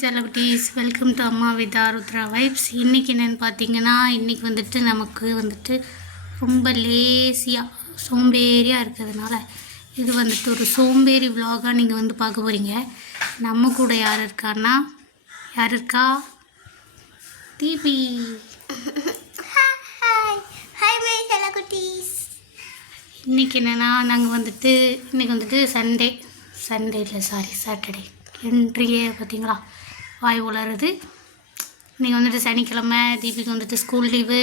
செல்லகுட்டீஸ் welcome to Amma with Aarudhra vibes இன்றைக்கி என்னென்னு பார்த்தீங்கன்னா இன்றைக்கி வந்துட்டு நமக்கு வந்துட்டு ரொம்ப லேசியாக சோம்பேறியாக இருக்கிறதுனால இது வந்துட்டு ஒரு சோம்பேறி விலாகாக நீங்கள் வந்து பார்க்க போகிறீங்க நம்ம கூட யார் இருக்கான்னா யார் இருக்கா? தீபி. குட்டீஸ். இன்றைக்கி என்னென்னா நாங்கள் வந்துட்டு இன்றைக்கி வந்துட்டு சண்டே சண்டே இல்லை சாரி சாட்டர்டே இன்றைய பார்த்தீங்களா வாய் உளருது நீங்கள் வந்துட்டு சனிக்கிழமை தீபிக்கு வந்துட்டு ஸ்கூல் லீவு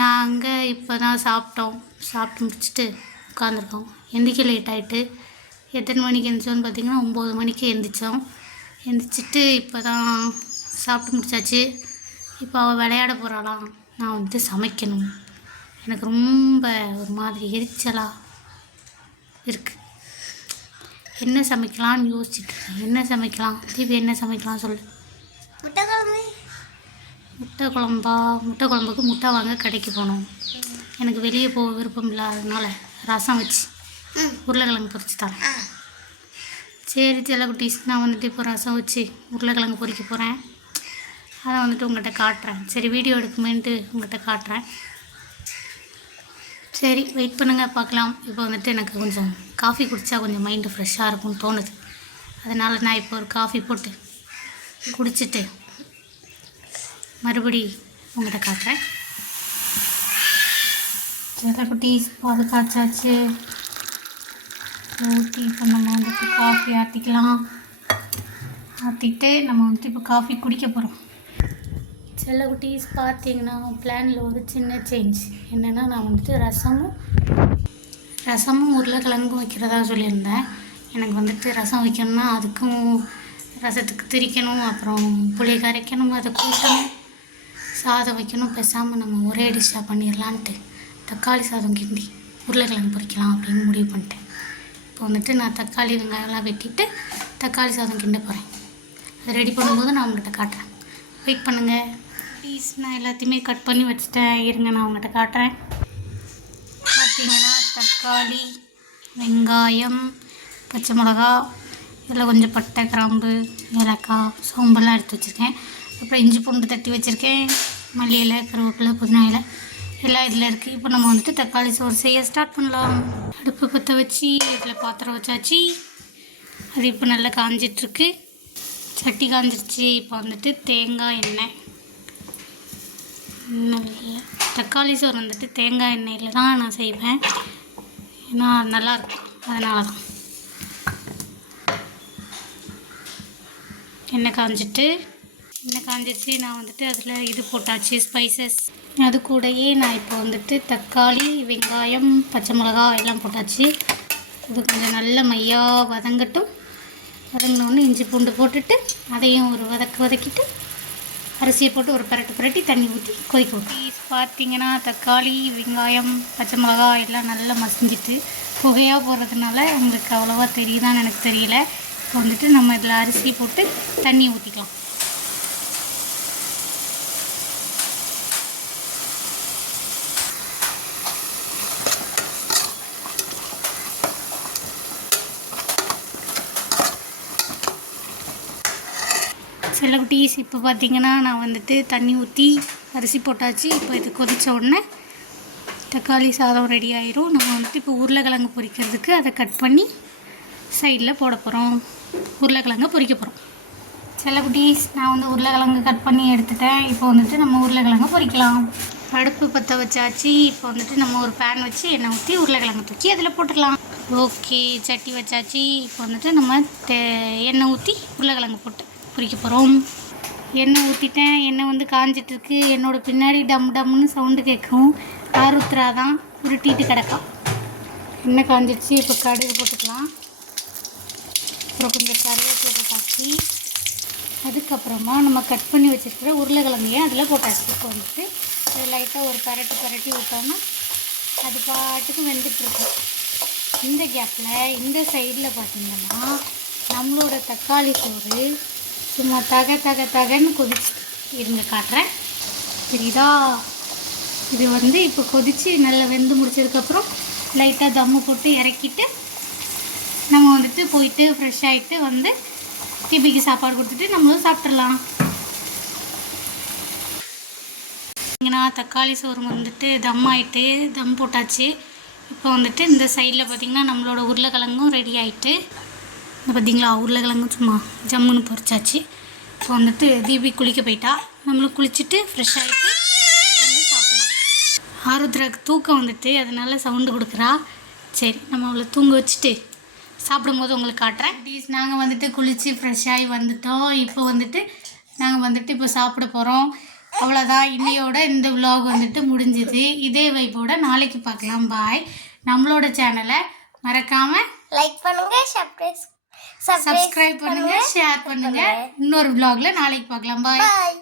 நாங்கள் இப்போ தான் சாப்பிட்டோம். சாப்பிட்டு முடிச்சுட்டு உட்காந்துருக்கோம் எந்திரிக்க லேட் ஆகிட்டு எத்தனை மணிக்கு எழுந்திரிச்சோன்னு பார்த்தீங்கன்னா ஒம்பது மணிக்கு எழுந்திரிச்சோம் எழுந்திரிச்சிட்டு இப்போ தான் சாப்பிட்டு முடிச்சாச்சு. இப்போ அவள் விளையாட போகிறாளாம் நான் வந்துட்டு சமைக்கணும். எனக்கு ரொம்ப ஒரு மாதிரி எரிச்சலாக இருக்குது என்ன சமைக்கலாம்னு யோசிச்சுட்டு என்ன சமைக்கலாம்? தீபி என்ன சமைக்கலாம் சொல்லு. முட்டை குழம்பு. முட்டை குழம்பா? முட்டை குழம்புக்கு முட்டை வாங்க கடைக்கு போகணும் எனக்கு வெளியே போக விருப்பம் இல்லாததுனால ரசம் வச்சு உருளைக்கிழங்கு பொரிச்சு தரேன். சரி செல்லக்குட்டீஸ் நான் வந்துட்டு இப்போ ரசம் வச்சு உருளைக்கிழங்கு பொரிக்க போகிறேன் அதை வந்துட்டு உங்கள்கிட்ட காட்டுறேன். சரி வீடியோ எடுக்குமேன்ட்டு உங்கள்கிட்ட காட்டுறேன். சரி வெயிட் பண்ணுங்கள் பார்க்கலாம். இப்போ வந்துட்டு எனக்கு கொஞ்சம் காஃபி குடித்தா கொஞ்சம் மைண்டு ஃப்ரெஷ்ஷாக இருக்கும்னு தோணுது. அதனால் நான் இப்போ ஒரு காஃபி போட்டு குடிச்சிட்டு மறுபடி உங்கள்கிட்ட காட்டுறேன். செல்லக்குட்டீஸ் பால் காய்ச்சாச்சு. ஊற்றி இப்போ நம்ம வந்துட்டு காஃபி ஆற்றிக்கலாம் ஆற்றிட்டு நம்ம வந்துட்டு இப்போ காஃபி குடிக்க போகிறோம் செல்ல குட்டீஸ் பார்த்தீங்கன்னா பிளானில் ஒரு சின்ன சேஞ்ச் என்னென்னா நான் வந்துட்டு ரசமும் ரசமும் உருளைக்கிழங்கும் வைக்கிறதா சொல்லியிருந்தேன். எனக்கு வந்துட்டு ரசம் வைக்கணும்னா அதுக்கும் ரசத்துக்கு திரிக்கணும் அப்புறம் புளியை கரைக்கணும் அதை கூட்டணும். சாதம் வைக்கணும் பேசாமல் நம்ம ஒரே டிஷ்ஷாக பண்ணிடலான்ட்டு தக்காளி சாதம் கிண்டி உருளைக்கிழங்கு பொறிக்கலாம் அப்படின்னு முடிவு பண்ணிட்டேன். இப்போ வந்துட்டு நான் தக்காளி வெங்காயம்லாம் வெட்டிட்டு தக்காளி சாதம் கிண்ட போகிறேன் அதை ரெடி பண்ணும்போது நான் உங்கள்கிட்ட காட்டுறேன். வெயிட் பண்ணுங்கள் ப்ளீஸ் நான் எல்லாத்தையுமே கட் பண்ணி வச்சுட்டேன். இருங்க நான் உங்கள்கிட்ட காட்டுறேன். பார்த்தீங்கன்னா தக்காளி வெங்காயம் பச்சை மிளகா இதில் கொஞ்சம் பட்டை கிராம்பு ஏலக்காய் சோம்பெல்லாம் எடுத்து வச்சுருக்கேன். அப்புறம் இஞ்சி பூண்டு தட்டி வச்சுருக்கேன். மல்லி இலை கருவேப்பிலை புதினா இலை. எல்லாம் இதில் இருக்குது. இப்போ நம்ம வந்துட்டு தக்காளி சோறு செய்ய ஸ்டார்ட் பண்ணலாம். அடுப்பு பற்ற வச்சு இதில் பாத்திரம் வச்சாச்சு. அது இப்போ நல்லா காஞ்சிட்ருக்கு. சட்டி காஞ்சிருச்சு. இப்போ வந்துட்டு தேங்காய் எண்ணெய். நல்ல தக்காளி சோறு வந்துட்டு தேங்காய் எண்ணெயில் தான் நான் செய்வேன். ஏன்னா நல்லாயிருக்கும் அதனால தான் எண்ணெய் காஞ்சிட்டு எண்ணெய் காஞ்சிச்சு நான் வந்துட்டு அதில் இது போட்டாச்சு ஸ்பைசஸ் அது கூடயே நான் இப்போ வந்துட்டு தக்காளி வெங்காயம் பச்சை மிளகா எல்லாம் போட்டாச்சு. இது கொஞ்சம் நல்ல மையாக வதங்கட்டும். வதங்கினோடனே இஞ்சி பூண்டு போட்டுட்டு அதையும் ஒரு வதக்கு வதக்கிட்டு அரிசியை போட்டு ஒரு பரட்டு பரட்டி தண்ணி ஊற்றி கொதிக்க விட்டு பார்த்தீங்கன்னா தக்காளி வெங்காயம் பச்சை மிளகா எல்லாம் நல்லா மசிஞ்சிட்டு புகையாக போடுறதுனால உங்களுக்கு அவ்வளோவா தெரியுதான்னு எனக்கு தெரியல. இப்போ வந்துட்டு நம்ம இதில் அரிசி போட்டு தண்ணி ஊற்றிக்கலாம் சில குட்டீஸ் இப்போ பார்த்திங்கன்னா நான் வந்துட்டு தண்ணி ஊற்றி அரிசி போட்டாச்சு. இப்போ இது கொதித்த உடனே தக்காளி சாதம் ரெடி ஆயிரும். நம்ம வந்துட்டு இப்போ உருளைக்கிழங்கு பொரிக்கிறதுக்கு அதை கட் பண்ணி சைடில் போட போகிறோம் உருளைக்கிழங்கு பொரிக்க போகிறோம் சில குட்டீஸ் நான் வந்து உருளைக்கிழங்கு கட் பண்ணி எடுத்துட்டேன். இப்போ வந்துட்டு நம்ம உருளைக்கிழங்கு பொரிக்கலாம். அடுப்பு பற்ற வச்சாச்சு. இப்போ வந்துட்டு நம்ம ஒரு பேன் வச்சு எண்ணெய் ஊற்றி உருளைக்கிழங்கு தூக்கி அதில் போட்டுடலாம் ஓகே சட்டி வச்சாச்சு. இப்போ வந்துட்டு நம்ம தே எண்ணெய் ஊற்றி உருளைக்கிழங்கு போட்டு குறிக்க போகிறோம் எண்ணெய் ஊற்றிட்டேன் எண்ணெய் வந்து காஞ்சிட்ருக்கு என்னோடய பின்னாடி டம் டம்னு சவுண்டு கேட்கும். ஆருத்ரா தான் உருட்டிட்டு கிடக்கா எண்ணெய் காஞ்சிடுச்சு. இப்போ கடுகு போட்டுக்கலாம். அப்புறம் கொஞ்சம் கருவேப்பிலை போட்டாச்சு அதுக்கப்புறமா நம்ம கட் பண்ணி வச்சுருக்கிற உருளைக்கிழங்கையும் அதில் போட்டாச்சு. இப்போ வந்துட்டு அது லைட்டாக ஒரு பரட்டி பரட்டி விட்டோம்னா அது பாட்டுக்கு வெந்துட்டுருக்கும் இந்த கேப்பில் இந்த சைடில் பார்த்திங்கன்னா நம்மளோட தக்காளி சோறு சும்மா தக தக தகன்னு கொதிச்சு இருங்க காட்டுறேன். தெரியுதா? இது வந்து இப்போ கொதித்து நல்லா வெந்து முடிச்சதுக்கப்புறம் லைட்டாக தம்மு போட்டு இறக்கிட்டு நம்ம வந்துட்டு போயிட்டு ஃப்ரெஷ் ஆகிட்டு வந்து டிபிக்கு சாப்பாடு கொடுத்துட்டு நம்மளும் சாப்பிட்றலாம் பார்த்தீங்கன்னா தக்காளி சோறு வந்துட்டு தம் ஆகிட்டு தம் போட்டாச்சு. இப்போ வந்துட்டு இந்த சைடில் பார்த்திங்கன்னா நம்மளோட உருளைக்கிழங்கும் ரெடி ஆகிட்டு இந்த பார்த்தீங்களா உருளைக்கிழங்கு சும்மா ஜம்முன்னு பொரிச்சாச்சு. இப்போ வந்துட்டு தீபி குளிக்க போயிட்டா. நம்மளும் குளிச்சுட்டு ஃப்ரெஷ் ஆகிட்டு வந்து சாப்பிடலாம். ஆருத்ராக்கு தூக்கம் வந்துட்டு அதனால சவுண்டு கொடுக்குறா. சரி நம்ம அவளை தூங்க வச்சுட்டு சாப்பிடும்போது உங்களுக்கு காட்டுறேன். ப்ளீஸ் நாங்கள் வந்துட்டு குளித்து ஃப்ரெஷ் ஆகி வந்துட்டோம். இப்போ வந்துட்டு நாங்கள் வந்துட்டு இப்போ சாப்பிட போகிறோம் அவ்வளோதான் இன்னையோட இந்த விலாக் வந்துட்டு முடிஞ்சுது. இதே வைப்போட நாளைக்கு பார்க்கலாம். பாய் நம்மளோட சேனலை மறக்காமல் லைக் பண்ணுங்கள் சப்ஸ்கிரைப் சப்ஸ்கிரைப் பண்ணுங்க ஷேர் பண்ணுங்க. இன்னொரு vlogல நாளைக்கு பார்க்கலாம். பாய்